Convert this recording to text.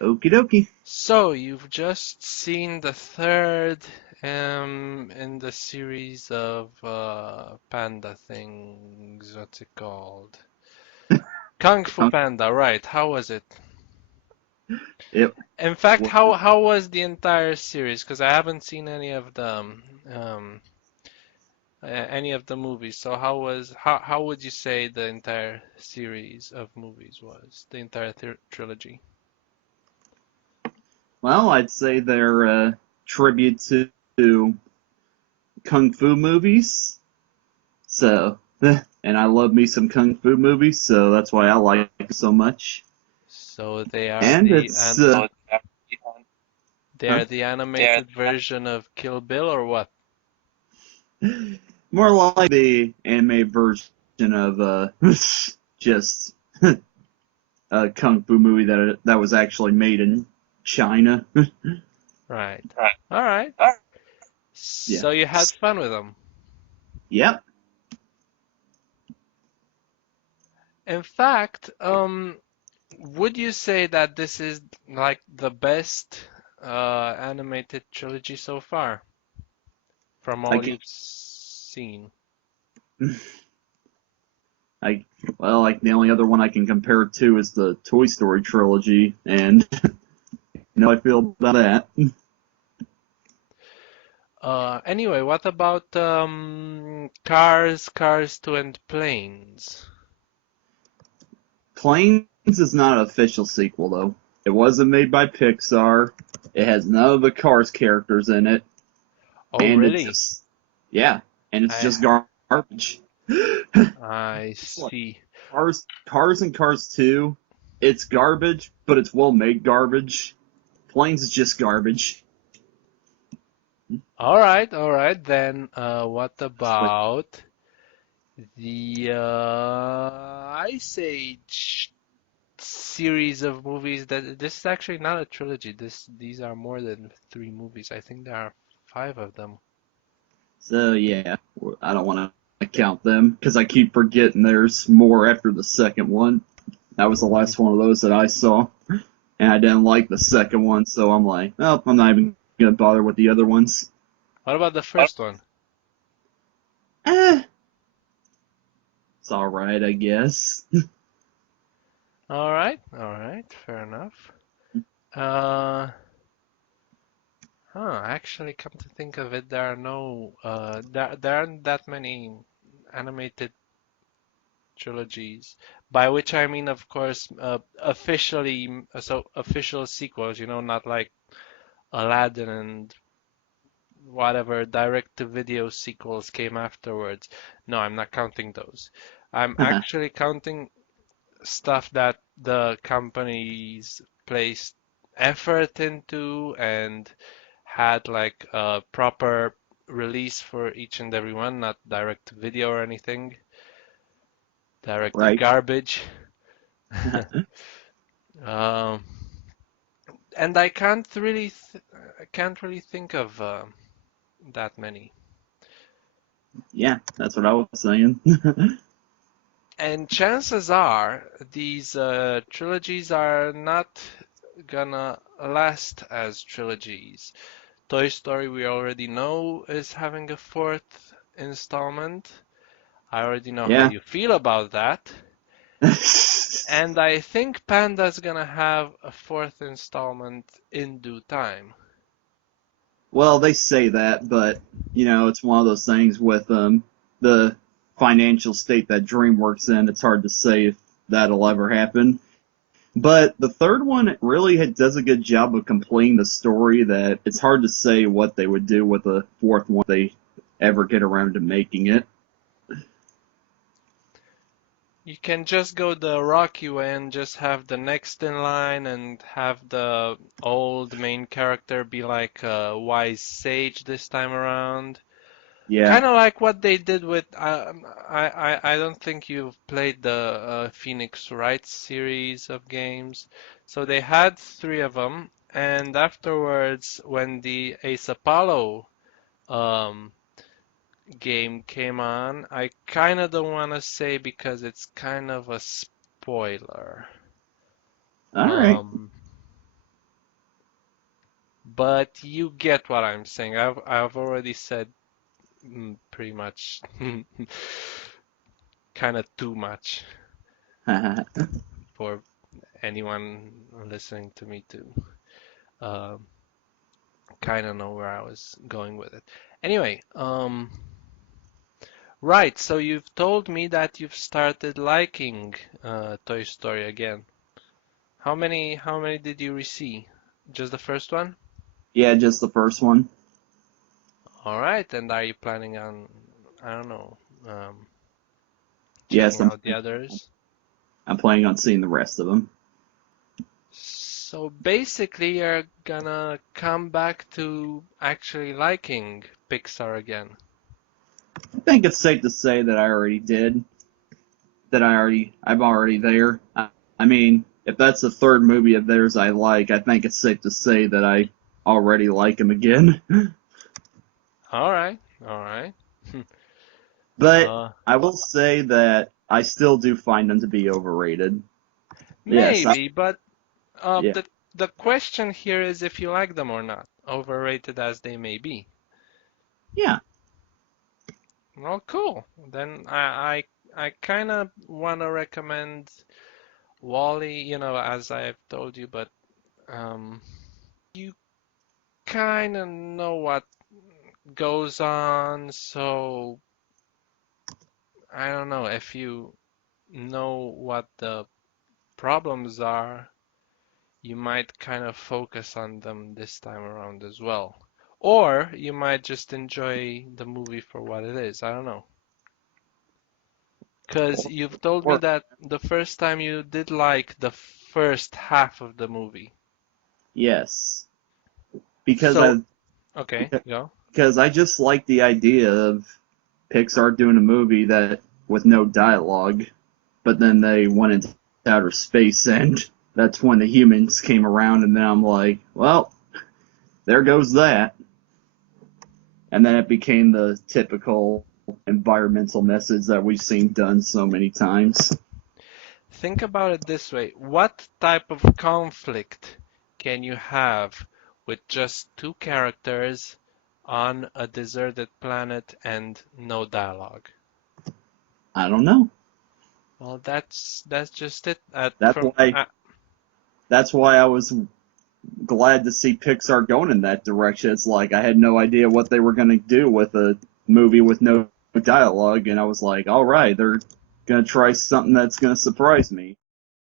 Okie dokie. So you've just seen the third in the series of panda things. What's it called? Kung Fu Kung- Panda, right? How was it? It In fact, was how was the entire series? Because I haven't seen um, any of the movies. So how would you say the entire series of movies was? The entire trilogy? well, I'd say they're a tribute to kung fu movies. So, and I love me some kung fu movies, so that's why I like it so much. So they are And it's they huh? are the animated version of Kill Bill or what? More like the anime version of just a kung fu movie that was actually made in China. Right. All right. Yeah. So you had fun with them. Yep. In fact, would you say that this is like the best animated trilogy so far from I all can you've seen? I well, like the only other one I can compare it to is the Toy Story trilogy, and you know how I feel about that. Anyway, what about Cars 2 and Planes? Planes is not an official sequel though. It wasn't made by Pixar. It has none of the Cars characters in it, Oh, and it's really? just yeah, and it's I just garbage. I It's like see. Cars and Cars 2, it's garbage, but it's well made garbage. Planes is just garbage. All right. Then, what But about the Ice Age series of movies? That this is actually not a trilogy. These are more than three movies. I think there are five of them. so yeah, I don't want to count them because I keep forgetting there's more after the second one. That was the last one of those that I saw, and I didn't like the second one, so I'm like, well, I'm not even gonna bother with the other ones. What about the first one? Eh, it's all right, I guess. All right, fair enough. Uh, actually, come to think of it, there are no, there aren't that many animated trilogies, by which I mean, of course, official sequels, not like Aladdin and whatever direct-to-video sequels came afterwards. No, I'm not counting those. I'm actually counting stuff that the companies placed effort into and had like a proper release for each and every one, not direct-to-video or anything. Direct to Right. garbage. Um, and I can't really think of that many. Yeah, that's what I was saying. And chances are these trilogies are not gonna last as trilogies. Toy Story, we already know, is having a fourth installment. I already know how Yeah. you feel about that. And I think Panda's gonna have a fourth installment in due time. Well, they say that, but it's one of those things with the financial state that DreamWorks in. It's hard to say if that'll ever happen. But the third one really does a good job of completing the story. That it's hard to say what they would do with the fourth one if they ever get around to making it. You can just go the Rocky way and just have the next in line and have the old main character be like a wise sage this time around. Yeah. Kind of like what they did with I don't think you've played the Phoenix Wright series of games. So they had three of them, and afterwards, when the Ace Apollo um, game came on, I kind of don't want to say because it's kind of a spoiler. All right. Um, but you get what I'm saying. I've already said pretty much kind of too much for anyone listening to me to uh, kind of know where I was going with it. Anyway, right, so you've told me that you've started liking Toy Story again. How many did you receive? Just the first one? Yeah, just the first one. All right, and are you planning on, I don't know, um, Yes, checking out the others? I'm planning on seeing the rest of them. So basically, you're gonna come back to actually liking Pixar again. I think it's safe to say that I already did. I'm already there. I mean, if that's the third movie of theirs I like, I think it's safe to say that I already like them again. All right, all right. But Uh, I will say that I still do find them to be overrated. Yes, maybe, but yeah, the question here is if you like them or not, overrated as they may be. yeah. Well, cool. Then I kind of want to recommend Wally, as I've told you, but you kind of know what goes on, so I don't know if you know what the problems are, you might kind of focus on them this time around as well. Or you might just enjoy the movie for what it is. I don't know. Because you've told me Or that the first time you did like the first half of the movie. yes, because So, I okay, go. because I just like the idea of Pixar doing a movie that with no dialogue, but then they went into outer space, and that's when the humans came around, and then I'm like, well, there goes that. And then it became the typical environmental message that we've seen done so many times. Think about it this way. What type of conflict can you have with just two characters on a deserted planet and no dialogue? I don't know. Well, that's just it. That's why that's why I was glad to see Pixar going in that direction. It's like I had no idea what they were going to do with a movie with no dialogue, and I was like, all right, they're going to try something that's going to surprise me.